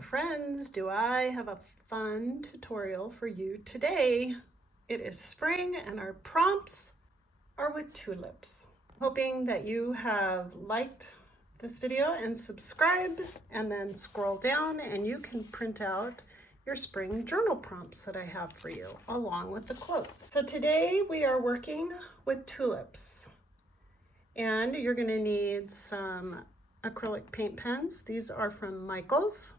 Friends, do I have a fun tutorial for you today? It is spring and our prompts are with tulips. Hoping that you have liked this video and subscribe, and then scroll down and you can print out your spring journal prompts that I have for you along with the quotes. So today we are working with tulips, and you're going to need some acrylic paint pens. These are from Michaels.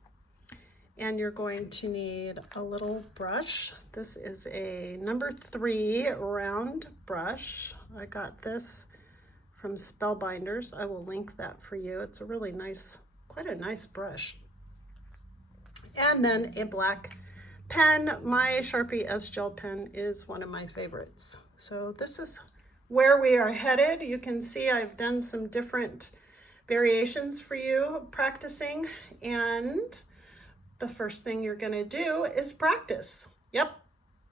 And you're going to need a little brush. This is a number 3 round brush. I got this from Spellbinders. I will link that for you. It's a really nice, quite a nice brush. And then a black pen. My Sharpie S-Gel pen is one of my favorites. So this is where we are headed. You can see I've done some different variations for you practicing, and the first thing you're going to do is practice. Yep,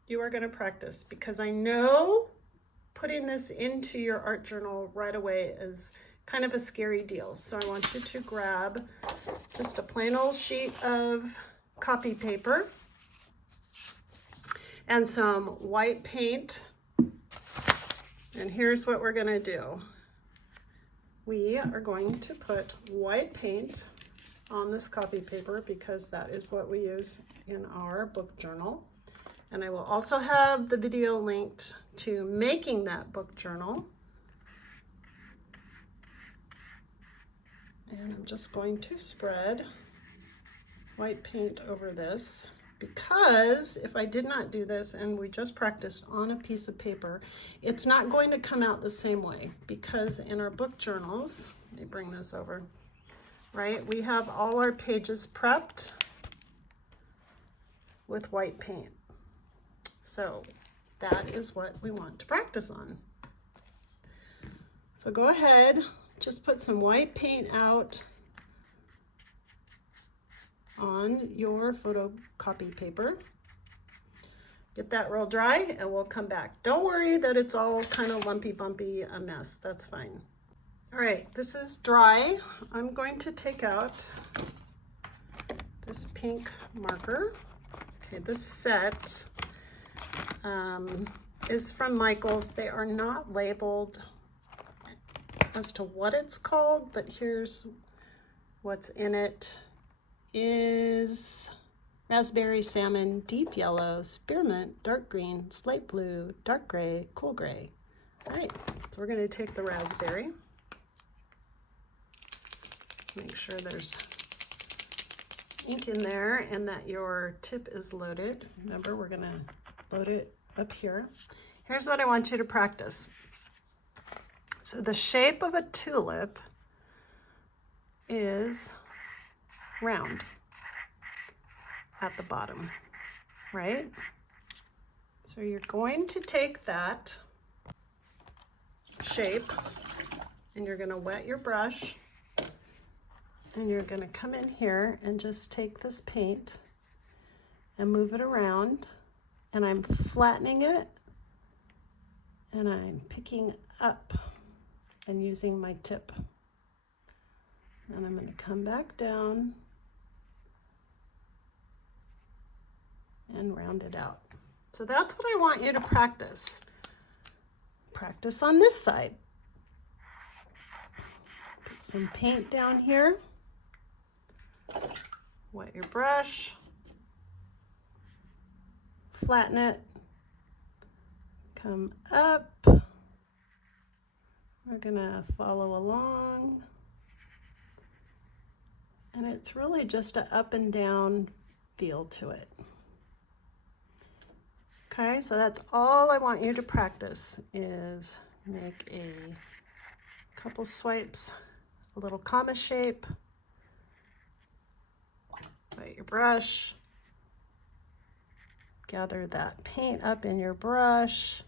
you are going to practice, because I know putting this into your art journal right away is kind of a scary deal. So I want you to grab just a plain old sheet of copy paper and some white paint. And here's what we're going to do. We are going to put white paint on this copy paper because that is what we use in our book journal. And I will also have the video linked to making that book journal. And I'm just going to spread white paint over this, because if I did not do this and we just practiced on a piece of paper, it's not going to come out the same way, because in our book journals, let me bring this over. Right, we have all our pages prepped with white paint. So that is what we want to practice on. So go ahead, just put some white paint out on your photocopy paper. Get that real dry and we'll come back. Don't worry that it's all kind of lumpy bumpy a mess, that's fine. All right, this is dry. I'm going to take out this pink marker. Okay, this set is from Michaels. They are not labeled as to what it's called, but here's what's in it. Is raspberry, salmon, deep yellow, spearmint, dark green, slate blue, dark gray, cool gray. All right, so we're going to take the raspberry. Make sure there's ink in there and that your tip is loaded. Remember, we're going to load it up here. Here's what I want you to practice. So the shape of a tulip is round at the bottom, right? So you're going to take that shape and you're going to wet your brush. And you're going to come in here and just take this paint and move it around. And I'm flattening it. And I'm picking up and using my tip. And I'm going to come back down and round it out. So that's what I want you to practice. Practice on this side. Put some paint down here. Wet your brush, flatten it, come up. We're gonna follow along. And it's really just an up and down feel to it. Okay, so that's all I want you to practice, is make a couple swipes, a little comma shape. Wet your brush, gather that paint up in your brush,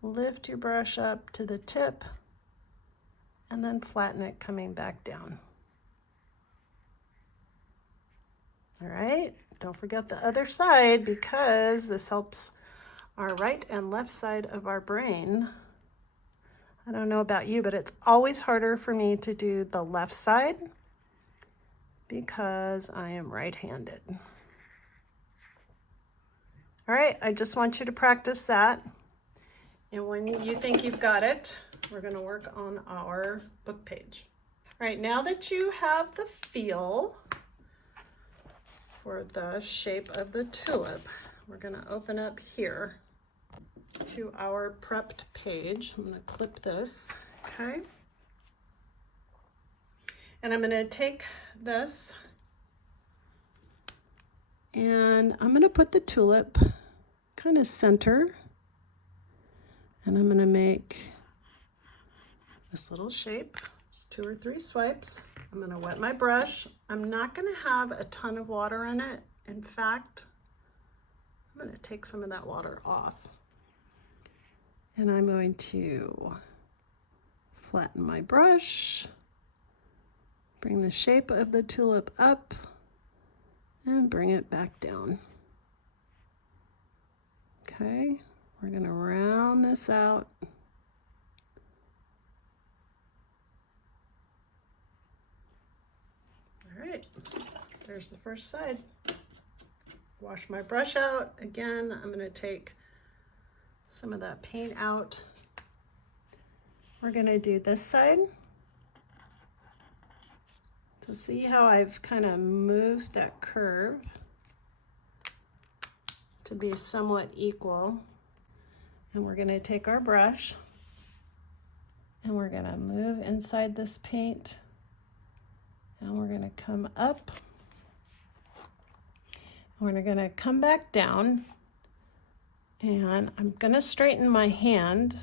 lift your brush up to the tip, and then flatten it coming back down. All right, don't forget the other side, because this helps our right and left side of our brain. I don't know about you, but it's always harder for me to do the left side because I am right-handed. All right, I just want you to practice that. And when you think you've got it, we're going to work on our book page. All right, now that you have the feel for the shape of the tulip, we're going to open up here to our prepped page. I'm going to clip this, okay? And I'm going to take this and I'm going to put the tulip kind of center, and I'm going to make this little shape, just 2 or 3 swipes. I'm going to wet my brush. I'm not going to have a ton of water in it. In fact, I'm going to take some of that water off. And I'm going to flatten my brush, bring the shape of the tulip up, and bring it back down. Okay, we're going to round this out. All right, there's the first side. Wash my brush out. Again, I'm going to take some of that paint out. We're going to do this side. So see how I've kind of moved that curve to be somewhat equal. And we're going to take our brush and we're going to move inside this paint, and we're going to come up. We're going to come back down, and I'm going to straighten my hand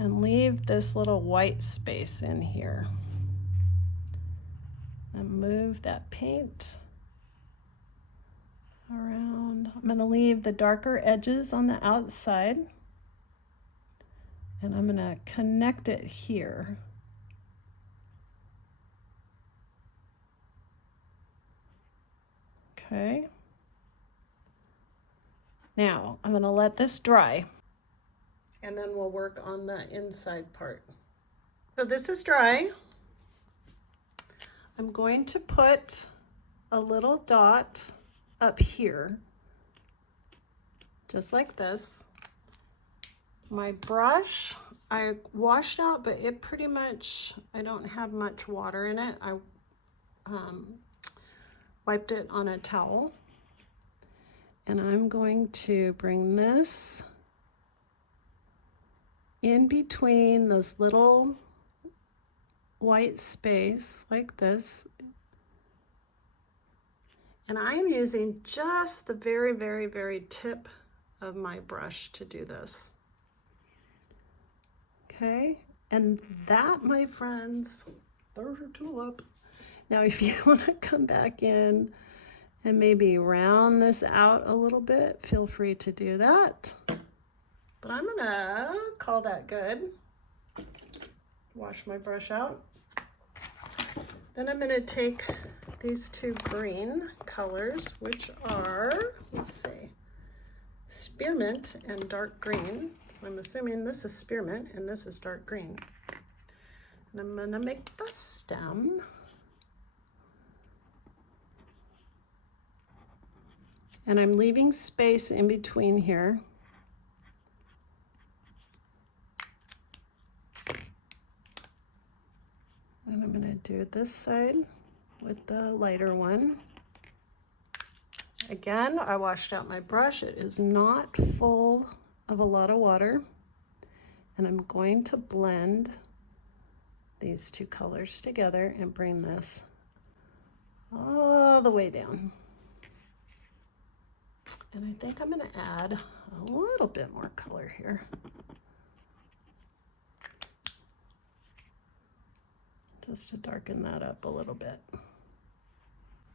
and leave this little white space in here. And move that paint around. I'm going to leave the darker edges on the outside, and I'm going to connect it here. Okay. Now I'm going to let this dry, and then we'll work on the inside part. So this is dry. I'm going to put a little dot up here, just like this. My brush, I washed out, but it pretty much, I don't have much water in it. I wiped it on a towel. And I'm going to bring this in between those little white space like this. And I'm using just the very, very, very tip of my brush to do this. Okay, and that, my friends, there's your tulip. Now, if you want to come back in and maybe round this out a little bit, feel free to do that. But I'm gonna call that good. Wash my brush out. Then I'm gonna take these 2 green colors, which are, let's see, spearmint and dark green. I'm assuming this is spearmint and this is dark green. And I'm gonna make the stem. And I'm leaving space in between here. And I'm gonna do this side with the lighter one. Again, I washed out my brush. It is not full of a lot of water. And I'm going to blend these 2 colors together and bring this all the way down. And I think I'm going to add a little bit more color here. Just to darken that up a little bit.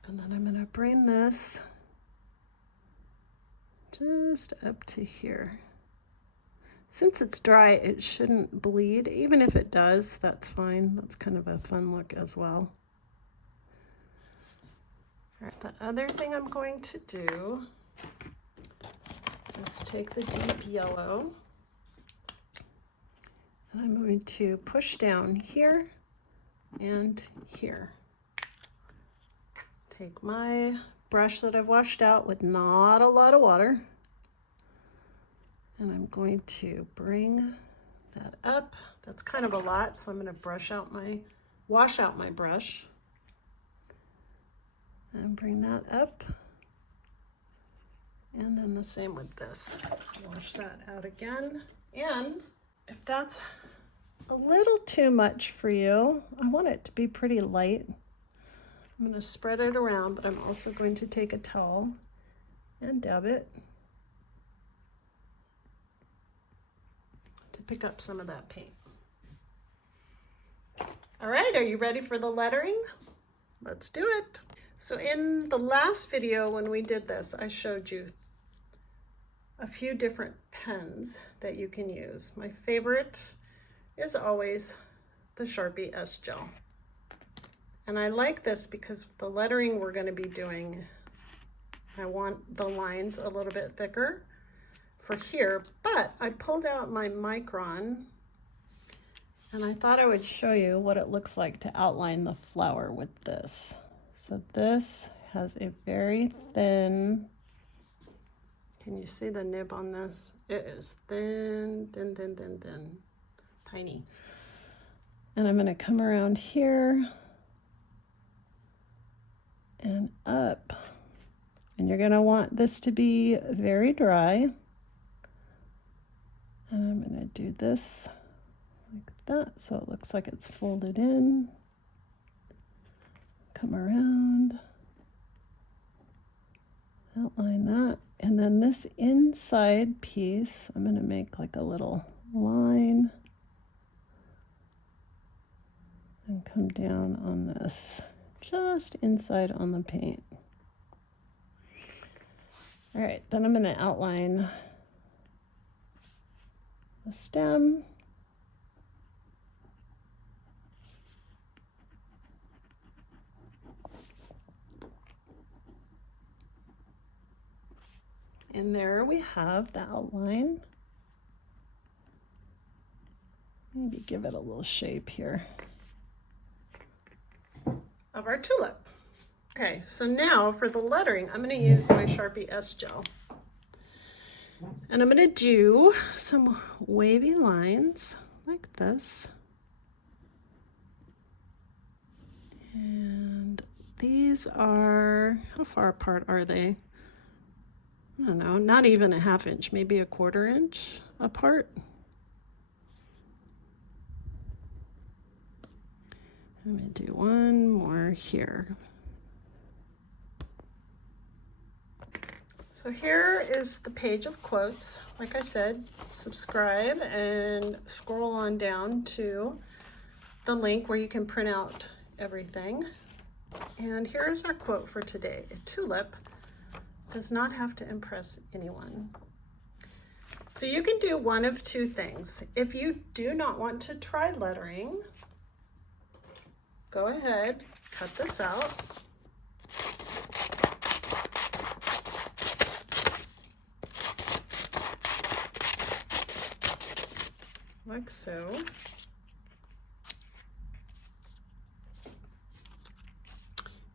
And then I'm going to bring this just up to here. Since it's dry, it shouldn't bleed. Even if it does, that's fine. That's kind of a fun look as well. All right, the other thing I'm going to do is take the deep yellow, and I'm going to push down here and here. Take my brush that I've washed out with not a lot of water, and I'm going to bring that up. That's kind of a lot, so I'm going to wash out my brush and bring that up. And then the same with this. Wash that out again. And if that's a little too much for you, I want it to be pretty light. I'm going to spread it around, but I'm also going to take a towel and dab it to pick up some of that paint. All right, are you ready for the lettering? Let's do it. So in the last video when we did this, I showed you a few different pens that you can use. My favorite is always the Sharpie S-Gel. And I like this because the lettering we're going to be doing, I want the lines a little bit thicker for here, but I pulled out my Micron and I thought I would show you what it looks like to outline the flower with this. So this has a very thin, can you see the nib on this? It is thin, thin, thin, thin, thin, tiny. And I'm going to come around here and up. And you're going to want this to be very dry. And I'm going to do this like that so it looks like it's folded in. Come around, outline that. And then this inside piece, I'm going to make like a little line and come down on this, just inside on the paint. All right, then I'm going to outline the stem. And there we have the outline. Maybe give it a little shape here of our tulip. Okay, so now for the lettering, I'm going to use my Sharpie S-Gel. And I'm going to do some wavy lines like this. And these are, how far apart are they? I don't know, not even a ½ inch, maybe a ¼ inch apart. I'm going to do one more here. So here is the page of quotes. Like I said, subscribe and scroll on down to the link where you can print out everything. And here's our quote for today. A tulip does not have to impress anyone. So you can do one of two things. If you do not want to try lettering, go ahead, cut this out. Like so.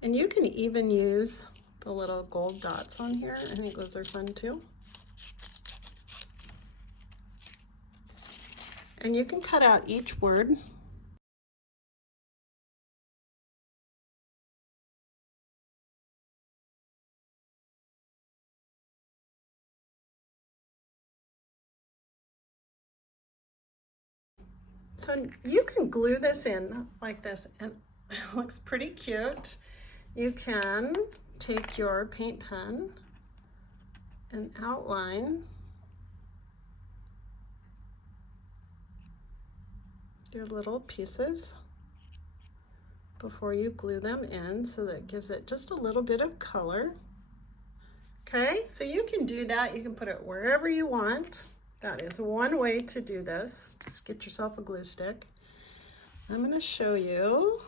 And you can even use the little gold dots on here. I think those are fun too. And you can cut out each word. So you can glue this in like this and it looks pretty cute. You can take your paint pen and outline your little pieces before you glue them in, so that it gives it just a little bit of color. Okay, so you can do that. You can put it wherever you want. That is one way to do this. Just get yourself a glue stick. I'm going to show you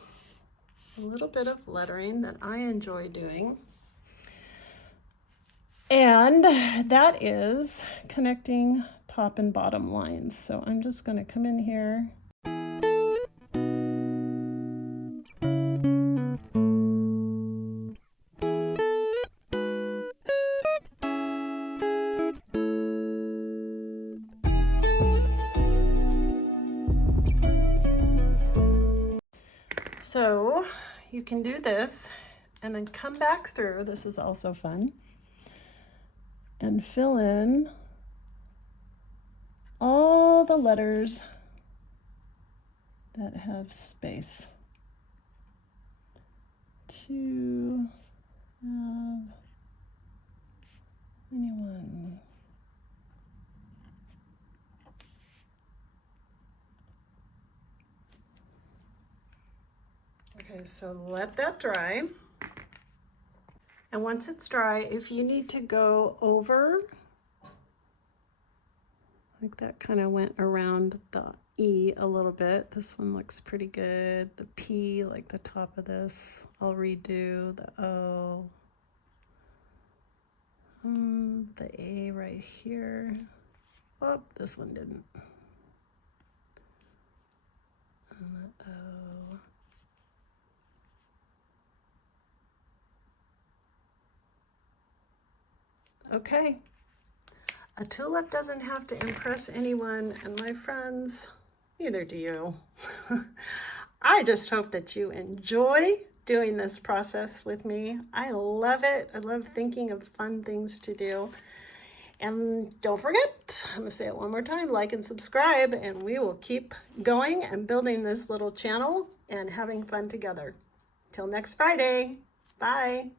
a little bit of lettering that I enjoy doing. And that is connecting top and bottom lines. So I'm just going to come in here. So you can do this and then come back through. This is also fun. And fill in all the letters that have space to have anyone. Okay, so let that dry. And once it's dry, if you need to go over, like that kind of went around the E a little bit. This one looks pretty good. The P, like the top of this, I'll redo. The O. The A right here. Oh, this one didn't. And the O. Okay. A tulip doesn't have to impress anyone, and my friends, neither do you. I just hope that you enjoy doing this process with me. I love it. I love thinking of fun things to do. And don't forget, I'm gonna say it one more time, like and subscribe, and we will keep going and building this little channel and having fun together. Till next Friday, bye.